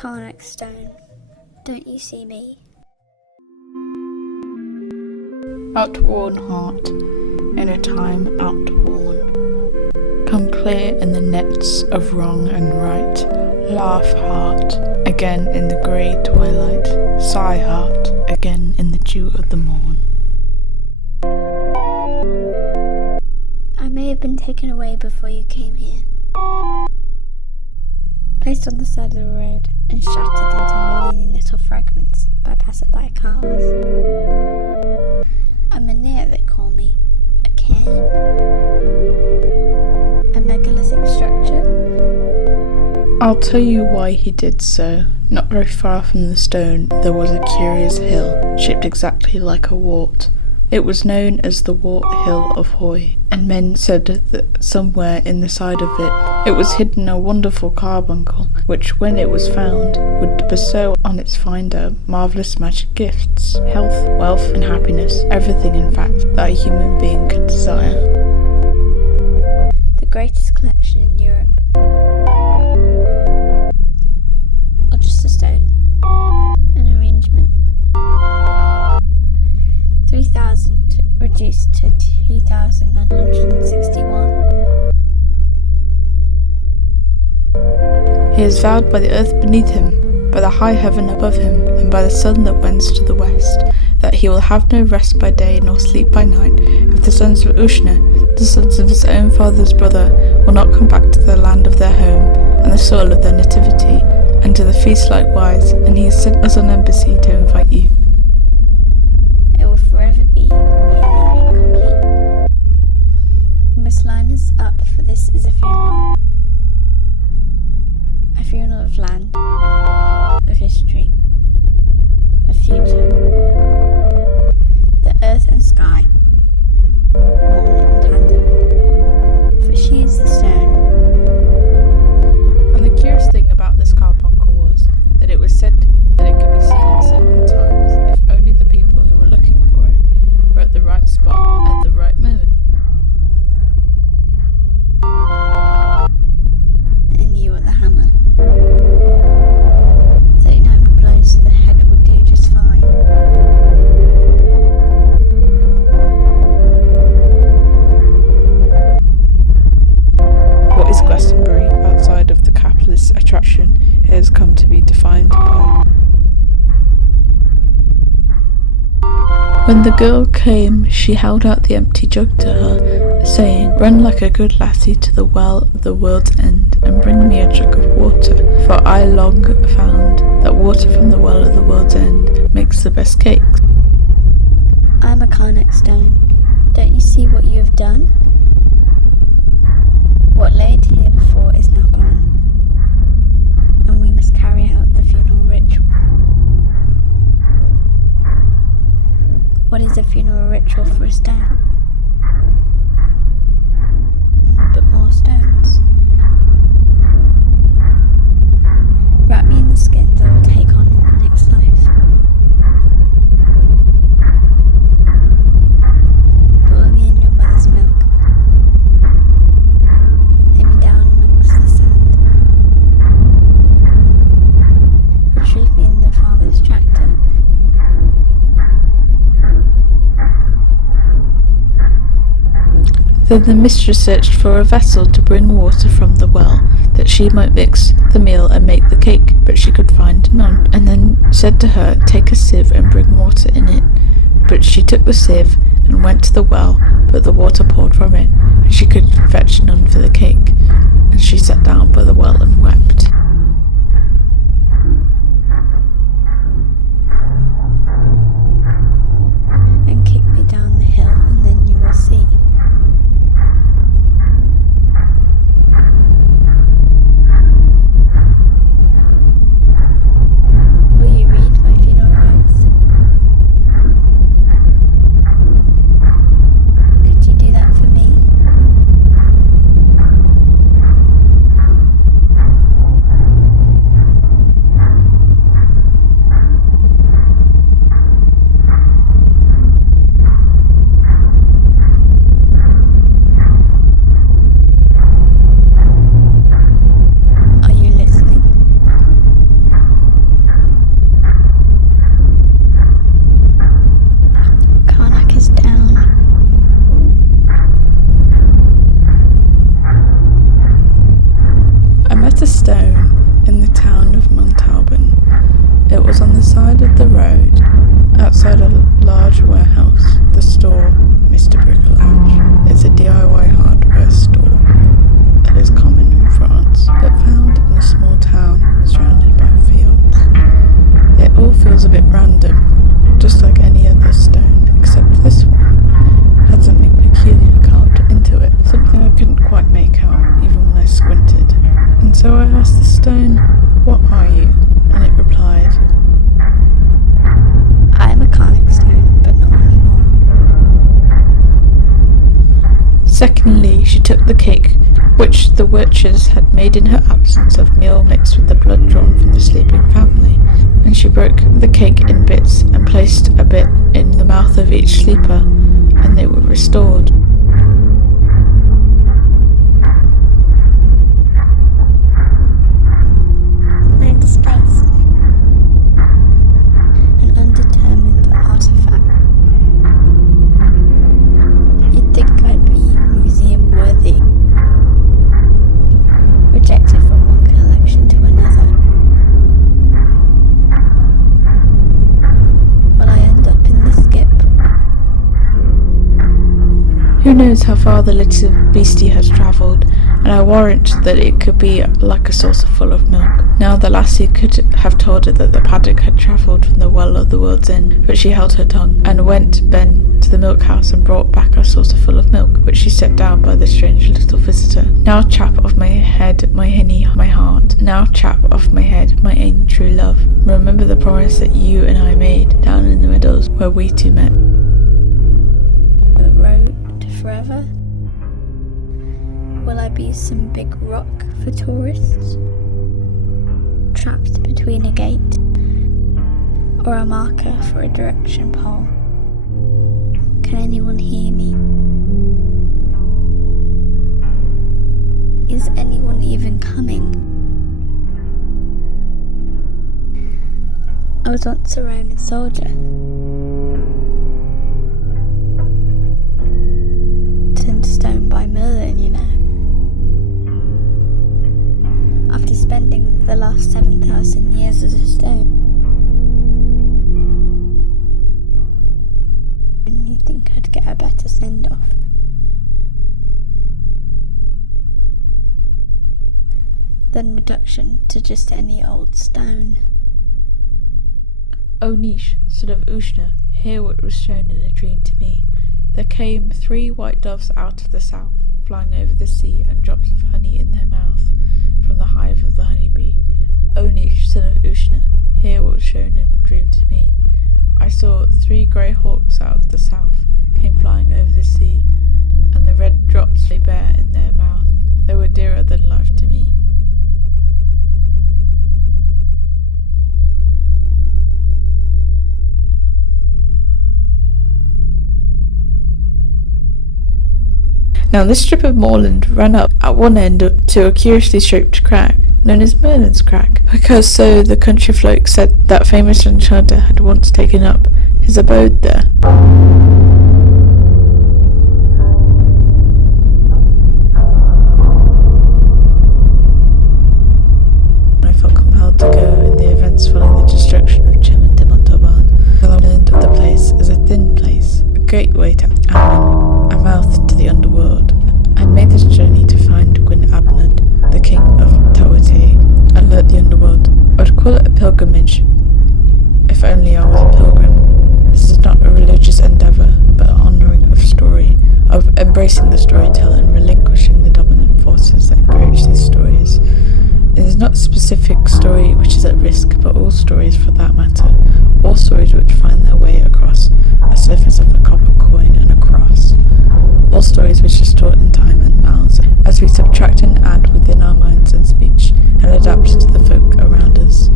Carnac stone, don't you see me? Outworn heart, in a time outworn. Come clear in the nets of wrong and right. Laugh heart, again in the grey twilight. Sigh heart, again in the dew of the morn. I may have been taken away before you came here. Placed on the side of the road and shattered into a million little fragments by passerby cars. A Manir, they call me. A cairn. A megalithic structure. I'll tell you why he did so. Not very far from the stone there was a curious hill, shaped exactly like a wart. It was known as the Wart Hill of Hoy, and men said that somewhere in the side of it was hidden a wonderful carbuncle, which when it was found would bestow on its finder marvellous magic gifts, health, wealth and happiness, everything in fact that a human being could desire. The greatest collection in Europe. Or just a stone. An arrangement. 3,000 reduced to 2,961. He is vowed by the earth beneath him, by the high heaven above him, and by the sun that wends to the west, that he will have no rest by day nor sleep by night, if the sons of Ushna, the sons of his own father's brother, will not come back to the land of their home, and the soil of their nativity, and to the feast likewise, and he has sent us on embassy to invite you. It will forever be nearly incomplete. We must line us up, for this is a funeral. A funeral of land, of history, of future. The earth and sky mourn in tandem, for she is the stone. And the curious thing about this carbuncle was that it was said that it could be seen at certain times if only the people who were looking for it were at the right spot at the right moment. And you are the hammer. 39 blows to the head will do just fine. What is Glastonbury outside of the capitalist attraction it has come to be defined by? When the girl came, she held out the empty jug to her, saying, "Run like a good lassie to the well of the world's end, and bring me a jug of water, for I long found that water from the well of the world's end makes the best cakes." I am a Carnac stone. Don't you see what you have done? What laid here before is now gone, and we must carry out the funeral ritual. What is a funeral ritual for a stone? But more stones. Wrap me in the skins I will take on in the next life. Boil me in your mother's milk. Lay me down amongst the sand. Retrieve me in the farmer's tractor. Then the mistress searched for a vessel to bring water from the well, that she might mix the meal and make the cake, but she could find none, and then said to her, "Take a sieve and bring water in it." But she took the sieve and went to the well, but the water poured from it, and she could fetch none for the cake, and she sat down by the well and wept. And kick me down the hill, and then you will see. Will you read my funeral rites? Could you do that for me? Secondly, she took the cake which the witches had made in her absence of meal mixed with the blood drawn from the sleeping family, and she broke the cake in bits and placed a bit in the mouth of each sleeper, and they were restored. I displaced an undetermined artifact. You'd think I'd be museum worthy. Rejected from one collection to another. Will I end up in the skip? Who knows how far the little beastie has travelled, and I warrant that it could be like a saucer full of milk. Now the lassie could have told her that the paddock had travelled from the well of the world's end, but she held her tongue, and went then to the milk house and brought back a saucer full of milk, which she set down by the strange little visitor. Now chap of my head, my hinny, my heart, now chap of my head, my ain true love, remember the promise that you and I made down in the meadows where we two met. The road to forever? Will I be some big rock for tourists? Trapped between a gate or a marker for a direction pole? Can anyone hear me? Is anyone even coming? I was once a Roman soldier. Turned to stone by Merlin, you know. After spending the last 7,000 years as a stone. You think I'd get a better send-off? Than reduction to just any old stone. O Nish, son of Ushna, hear what was shown in a dream to me. There came 3 white doves out of the south, flying over the sea, and drops of honey in their mouth from the hive of the honeybee. O Nish, son of Ushna, hear what was shown in a dream to me. I saw 3 grey hawks out of the south, came flying over the sea, and the red drops they bare in their mouth. They were dearer than life to me. Now this strip of moorland ran up at one end to a curiously shaped crack, known as Merlin's Crack, because so the country folk said that famous enchanter had once taken up his abode there. I felt compelled to go in the events following the destruction of Chairman de Montauban. The land of the place is a thin place, a gateway to Aman, a mouth to the underworld. I made this journey to find Gwyn Abnod, the king of Tawate, and learnt the underworld. I would call it a pilgrimage, if only I was a pilgrim. This is not a religious endeavour, but an honouring of story, of embracing the storyteller and relinquishing the dominant forces that encourage these stories. It is not a specific story which is at risk, but all stories for that matter, all stories which find their way across a surface of a copper coin and a cross, all stories which are stored in time and mouths, as we subtract and add within our minds and speech, and adapt to the folk around us.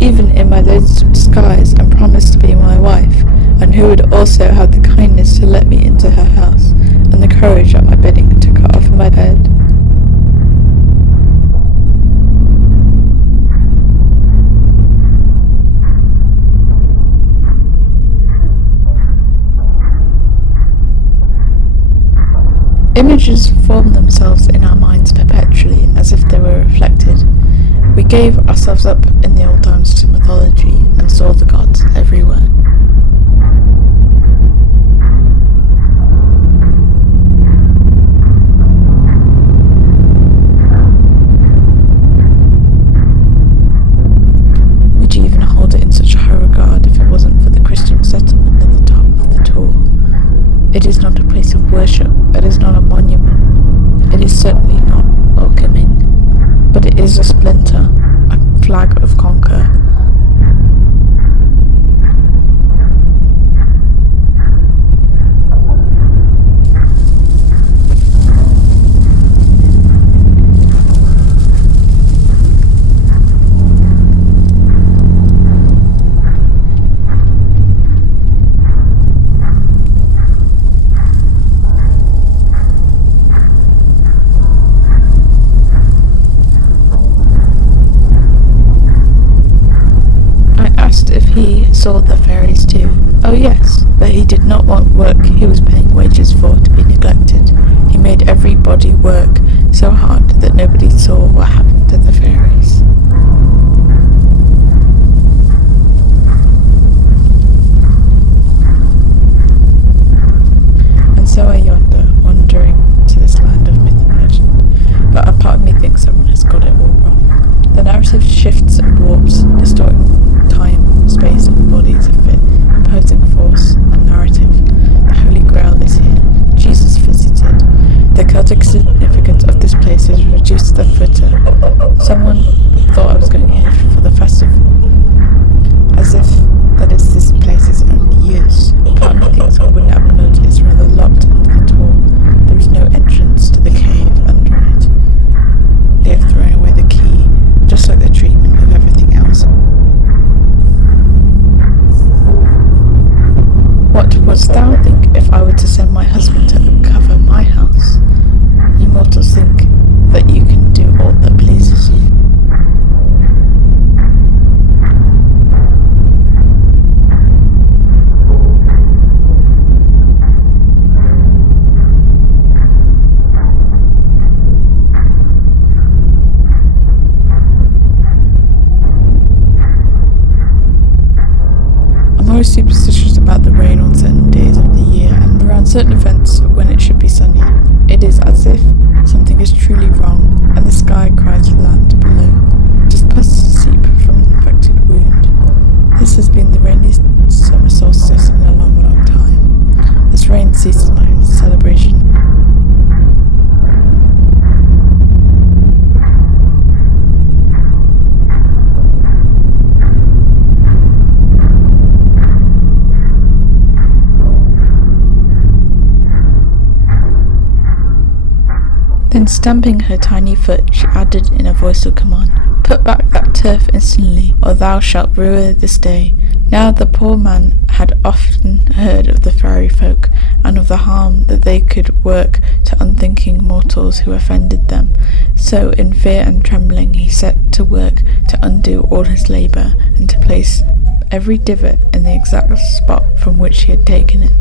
Even in my loathsome disguise, and promised to be my wife, and who would also have the kindness to let me into her house, and the courage at my bidding to cut off my head. Images form themselves in our minds perpetually, as if they were reflected. We gave ourselves up in the old times to mythology, and saw the gods everywhere. Carnac of Conquer. He saw the fairies too. Oh yes, but he did not want work he was paying wages for to be neglected. He made everybody work so hard that nobody saw what happened to the fairies. And so I yonder, wandering to this land of myth and legend. But a part of me thinks someone has got it all wrong. The narrative shifts and warps, distorting time, space and body to fit, imposing force and narrative. The Holy Grail is here. Jesus visited. The Celtic significance of this place is reduced to the footer. Someone thought I was going here for the festival. As if that is this place's only use. Part of me thinks I wouldn't have noticed, rather locked under the door. There is no entrance to the cave under it. They have thrown away the key, just like the treatment of everything else. What wouldst thou think if I were to send my husband to uncover my house? You mortals think that you can do all that pleases you. I'm always superstitious about the rain on certain days of the year and around certain events when it should be sunny. It is as if something is truly wrong and the sky cries for land below, just pus to seep from an infected wound. This has been the rainiest summer solstice in a long, long time. This rain ceases my celebration. Then stamping her tiny foot, she added in a voice of command, "Put back that turf instantly, or thou shalt rue this day." Now the poor man had often heard of the fairy folk, and of the harm that they could work to unthinking mortals who offended them. So in fear and trembling he set to work to undo all his labour, and to place every divot in the exact spot from which he had taken it.